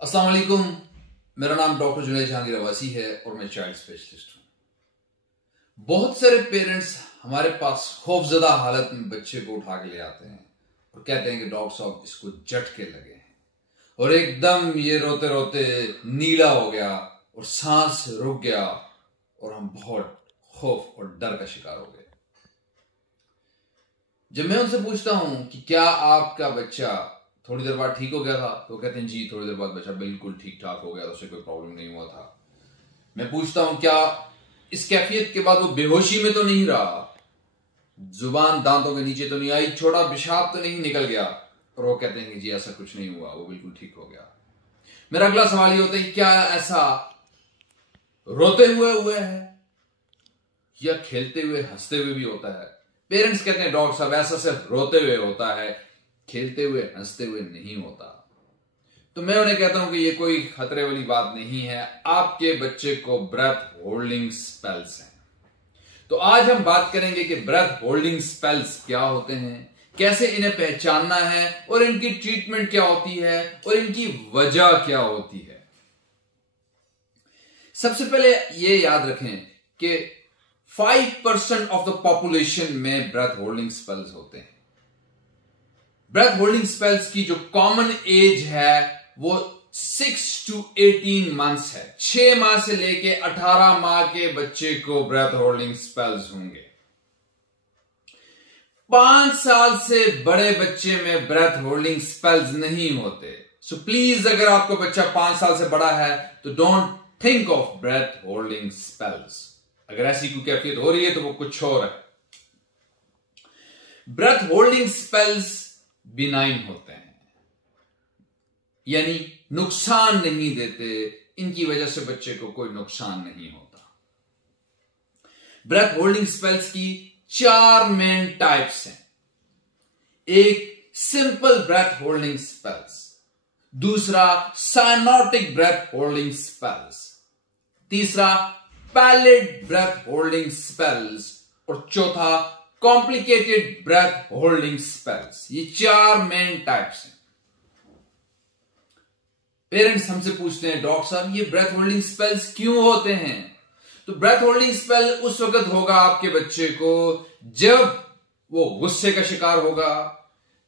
अस्सलाम वालेकुम। मेरा नाम डॉक्टर जुनैद जहांगीर अवासी है और मैं चाइल्ड स्पेशलिस्ट हूं। बहुत सारे पेरेंट्स हमारे पास खौफजदा हालत में बच्चे को उठा के ले आते हैं और कहते हैं कि डॉक्टर साहब इसको झटके लगे हैं और एकदम ये रोते रोते नीला हो गया और सांस रुक गया और हम बहुत खौफ और डर का शिकार हो गए। जब मैं उनसे पूछता हूं कि क्या आपका बच्चा थोड़ी देर बाद ठीक हो गया था, तो कहते हैं जी थोड़ी देर बाद बच्चा बिल्कुल ठीक ठाक हो गया था, उसे कोई प्रॉब्लम नहीं हुआ था। मैं पूछता हूं क्या इस कैफियत के बाद वो बेहोशी में तो नहीं रहा, जुबान दांतों के नीचे तो नहीं आई, छोटा पेशाब तो नहीं निकल गया? और वो कहते हैं कि जी ऐसा कुछ नहीं हुआ, वो बिल्कुल ठीक हो गया। मेरा अगला सवाल ये होता है कि क्या ऐसा रोते हुए है या खेलते हुए हंसते हुए भी होता है? पेरेंट्स कहते हैं डॉक्टर साहब ऐसा सिर्फ रोते हुए होता है, खेलते हुए हंसते हुए नहीं होता। तो मैं उन्हें कहता हूं कि ये कोई खतरे वाली बात नहीं है, आपके बच्चे को ब्रेथ होल्डिंग स्पेल्स हैं। तो आज हम बात करेंगे कि ब्रेथ होल्डिंग स्पेल्स क्या होते हैं, कैसे इन्हें पहचानना है और इनकी ट्रीटमेंट क्या होती है और इनकी वजह क्या होती है। सबसे पहले ये याद रखें कि 5% ऑफ द पॉपुलेशन में ब्रेथ होल्डिंग स्पेल्स होते हैं। ब्रेथ होल्डिंग स्पेल्स की जो कॉमन एज है वो 6 to 18 मंथ्स है। 6 माह से लेके 18 माह के बच्चे को ब्रेथ होल्डिंग स्पेल्स होंगे। 5 साल से बड़े बच्चे में ब्रेथ होल्डिंग स्पेल्स नहीं होते। सो प्लीज अगर आपका बच्चा 5 साल से बड़ा है तो don't think of breath holding spells. अगर ऐसी कोई कैफियत हो रही है तो वो कुछ और है। ब्रेथ होल्डिंग स्पेल्स बिनाइन होते हैं, यानी नुकसान नहीं देते, इनकी वजह से बच्चे को कोई नुकसान नहीं होता। ब्रेथ होल्डिंग स्पेल्स की 4 मेन टाइप्स हैं। एक सिंपल ब्रेथ होल्डिंग स्पेल्स, दूसरा साइनोटिक ब्रेथ होल्डिंग स्पेल्स, तीसरा पैलेट ब्रेथ होल्डिंग स्पेल्स और चौथा कॉम्प्लिकेटेड ब्रेथ होल्डिंग स्पेल्स। ये 4 मेन टाइप्स हैं। पेरेंट्स हमसे पूछते हैं डॉक्टर साहब ये ब्रेथ होल्डिंग स्पेल्स क्यों होते हैं? तो ब्रेथ होल्डिंग स्पेल उस वक्त होगा आपके बच्चे को जब वो गुस्से का शिकार होगा,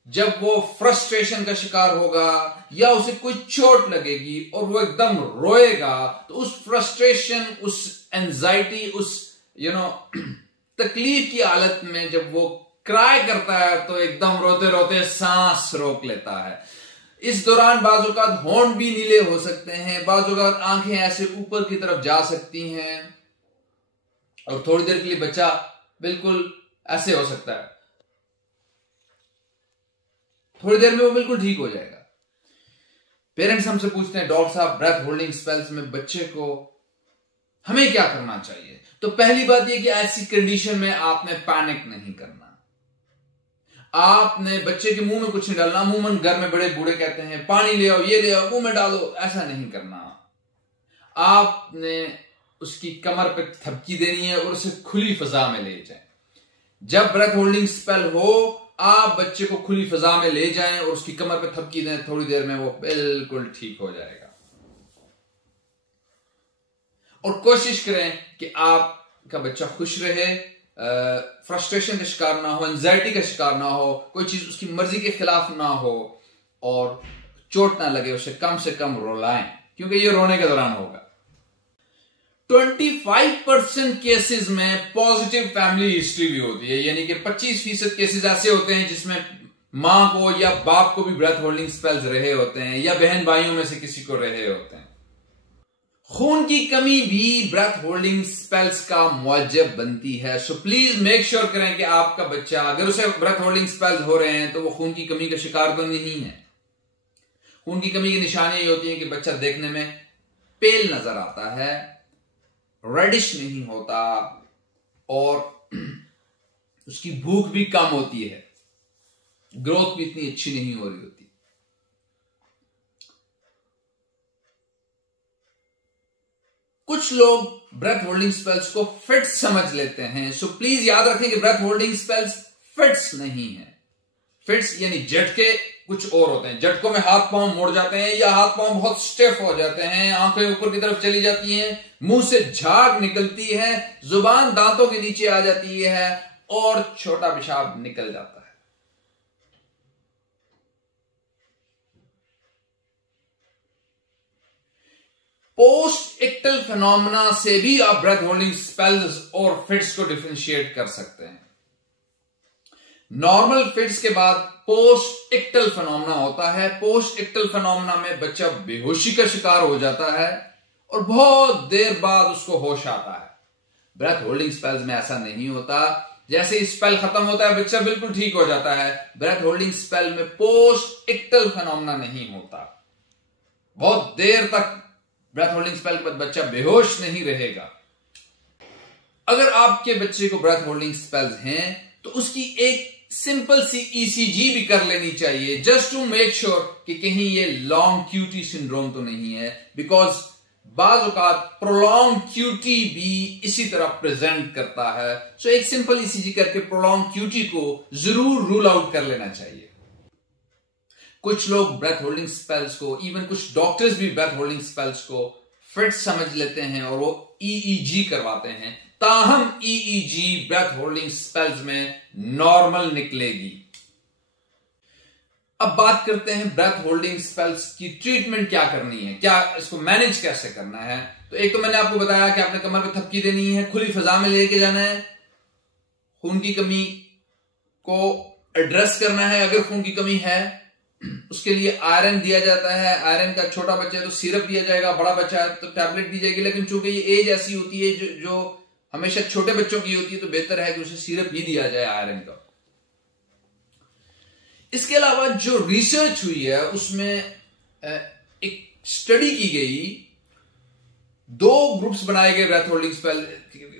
जब वो फ्रस्ट्रेशन का शिकार होगा या उसे कोई चोट लगेगी और वो एकदम रोएगा। तो उस फ्रस्ट्रेशन, उस एंजाइटी, उस तकलीफ की हालत में जब वो क्राई करता है तो एकदम रोते रोते सांस रोक लेता है। इस दौरान बाज़-औक़ात होंठ भी नीले हो सकते हैं, बाज़-औक़ात आंखें ऐसे ऊपर की तरफ जा सकती हैं और थोड़ी देर के लिए बच्चा बिल्कुल ऐसे हो सकता है, थोड़ी देर में वो बिल्कुल ठीक हो जाएगा। पेरेंट्स हमसे पूछते हैं डॉक्टर साहब ब्रेथ होल्डिंग स्पेल्स में बच्चे को हमें क्या करना चाहिए? तो पहली बात यह कि ऐसी कंडीशन में आपने पैनिक नहीं करना। आपने बच्चे के मुंह में कुछ नहीं डालना। अमूमन घर में बड़े बूढ़े कहते हैं पानी ले आओ, ये ले आओ, मुंह में डालो, ऐसा नहीं करना। आपने उसकी कमर पे थपकी देनी है और उसे खुली फजा में ले जाएं। जब ब्रेथ होल्डिंग स्पेल हो आप बच्चे को खुली फजा में ले जाएं और उसकी कमर पे थपकी दें, थोड़ी देर में वो बिल्कुल ठीक हो जाएगा। और कोशिश करें कि आपका बच्चा खुश रहे, फ्रस्ट्रेशन का शिकार ना हो, एंजाइटी का शिकार ना हो, कोई चीज उसकी मर्जी के खिलाफ ना हो और चोट ना लगे, उसे कम से कम रुलाएं क्योंकि ये रोने के दौरान होगा। 25% केसेस में पॉजिटिव फैमिली हिस्ट्री भी होती है, यानी कि 25% केसेस ऐसे होते हैं जिसमें मां को या बाप को भी ब्रेथ होल्डिंग स्पेल्स रहे होते हैं या बहन भाइयों में से किसी को रहे होते हैं। खून की कमी भी ब्रेथ होल्डिंग स्पेल्स का मुआजब बनती है। सो प्लीज मेक श्योर करें कि आपका बच्चा, अगर उसे ब्रेथ होल्डिंग स्पेल्स हो रहे हैं तो वो खून की कमी का शिकार तो नहीं है। खून की कमी की निशानी ये होती है कि बच्चा देखने में पेल नजर आता है, रेडिश नहीं होता और उसकी भूख भी कम होती है, ग्रोथ भी इतनी अच्छी नहीं हो रही होती। कुछ लोग ब्रेथ होल्डिंग स्पेल्स को फिट्स समझ लेते हैं। सो प्लीज याद रखें कि ब्रेथ होल्डिंग स्पेल्स फिट्स नहीं है। फिट्स यानी झटके कुछ और होते हैं। झटकों में हाथ पांव मुड़ जाते हैं या हाथ पांव बहुत स्टिफ हो जाते हैं, आंखें ऊपर की तरफ चली जाती हैं, मुंह से झाग निकलती है, जुबान दांतों के नीचे आ जाती है और छोटा पेशाब निकल जाता है। पोस्ट इक्टल फिनोमेना से भी आप ब्रेथ होल्डिंग स्पेल्स और फिट्स को डिफरेंशिएट कर सकते हैं। नॉर्मल फिट्स के बाद पोस्ट इक्टल फिनोमेना होता है। पोस्ट इक्टल फिनोमेना में बच्चा बेहोशी का शिकार हो जाता है और बहुत देर बाद उसको होश आता है। ब्रेथ होल्डिंग स्पेल्स में ऐसा नहीं होता। जैसे ही स्पेल खत्म होता है बच्चा बिल्कुल ठीक हो जाता है। ब्रेथ होल्डिंग स्पेल में पोस्ट इक्टल फिनोमेना नहीं होता। बहुत देर तक ब्रेथ होल्डिंग स्पेल के बाद बच्चा बेहोश नहीं रहेगा। अगर आपके बच्चे को ब्रेथ होल्डिंग स्पेल्स हैं तो उसकी एक सिंपल सी ईसीजी भी कर लेनी चाहिए, जस्ट टू मेक श्योर कि कहीं ये लॉन्ग क्यूटी सिंड्रोम तो नहीं है, बिकॉज बाज औकात प्रोलॉन्ग क्यूटी भी इसी तरह प्रेजेंट करता है। सो एक सिंपल ईसीजी करके प्रोलॉन्ग क्यूटी को जरूर रूल आउट कर लेना चाहिए। कुछ लोग ब्रेथ होल्डिंग स्पेल्स को, इवन कुछ डॉक्टर्स भी ब्रेथ होल्डिंग स्पेल्स को फिट समझ लेते हैं और वो ईईजी करवाते हैं, ताहम ईईजी ब्रेथ होल्डिंग स्पेल्स में नॉर्मल निकलेगी। अब बात करते हैं ब्रेथ होल्डिंग स्पेल्स की ट्रीटमेंट क्या करनी है, क्या इसको मैनेज कैसे करना है। तो एक तो मैंने आपको बताया कि आपने कमर पे थपकी देनी है, खुली फिजा में लेके जाना है, खून की कमी को एड्रेस करना है। अगर खून की कमी है उसके लिए आयरन दिया जाता है। आयरन का छोटा बच्चा है तो सिरप दिया जाएगा, बड़ा बच्चा है तो टैबलेट दी जाएगी। लेकिन चूंकि ये एज ऐसी होती है जो हमेशा छोटे बच्चों की होती है तो बेहतर है कि उसे सिरप ही दिया जाए आयरन का। इसके अलावा जो रिसर्च हुई है उसमें एक स्टडी की गई, 2 ग्रुप्स बनाए गए ब्रेथ होल्डिंग स्पेल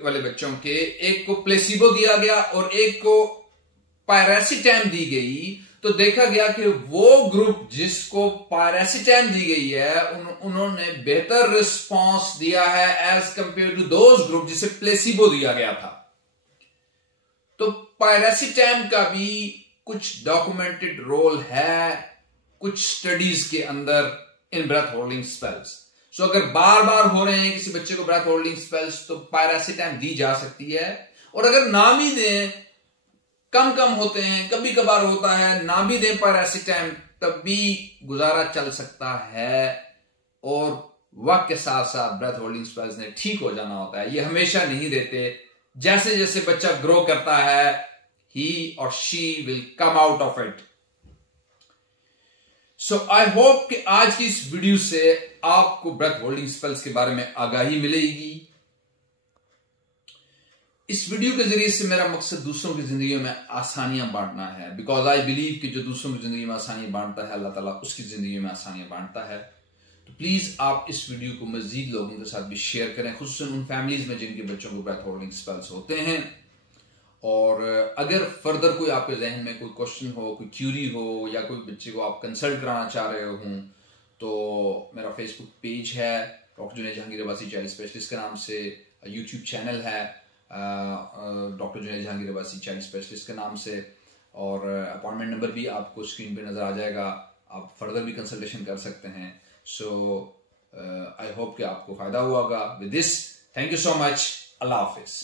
वाले बच्चों के। एक को प्लेसिबो दिया गया और एक को पायरेसिटैम दी गई। तो देखा गया कि वो ग्रुप जिसको पायरेसिटैम दी गई है उन्होंने बेहतर रिस्पांस दिया है as compared to those group जिसे प्लेसिबो दिया गया था। तो पायरेसिटैम का भी कुछ डॉक्यूमेंटेड रोल है कुछ स्टडीज के अंदर इन ब्रेथ होल्डिंग स्पेल्स। सो अगर बार बार हो रहे हैं किसी बच्चे को ब्रेथ होल्डिंग स्पेल्स तो पायरेसिटैम दी जा सकती है। और अगर ना भी दें, कम होते हैं, कभी कभार होता है, ना भी दें पैरासिटाम तब भी गुजारा चल सकता है और वक्त के साथ साथ ब्रेथ होल्डिंग स्पेल्स ने ठीक हो जाना होता है। ये हमेशा नहीं देते। जैसे जैसे बच्चा ग्रो करता है ही और she will come out of it. So I hope कि आज की इस वीडियो से आपको ब्रेथ होल्डिंग स्पेल्स के बारे में आगाही मिलेगी। इस वीडियो के जरिए से मेरा मकसद दूसरों की जिंदगी में आसानियां बांटना है, बिकॉज आई बिलीव कि जो दूसरों की जिंदगी में आसानियां बांटता है अल्लाह ताला उसकी जिंदगी में आसानियां बांटता है। तो प्लीज आप इस वीडियो को मजीद लोगों के साथ भी शेयर करें, खुसूसन उन फैमिलीज में जिनके बच्चों को ब्रेथ होल्डिंग स्पेल्स होते हैं। और अगर फर्दर कोई आपके जहन में कोई क्वेश्चन हो, कोई क्यूरी हो या कोई बच्चे को आप कंसल्ट कराना चाह रहे हो तो मेरा फेसबुक पेज है doctor Junaid Jahangir Abbasi child specialist के नाम से, यूट्यूब चैनल है doctor Junaid Jahangir Abbasi child specialist के नाम से, और अपॉइंटमेंट नंबर भी आपको स्क्रीन पे नजर आ जाएगा। आप फर्दर भी कंसल्टेशन कर सकते हैं। सो आई होप कि आपको फायदा हुआ होगा। With this, thank you so much. Allah Hafiz.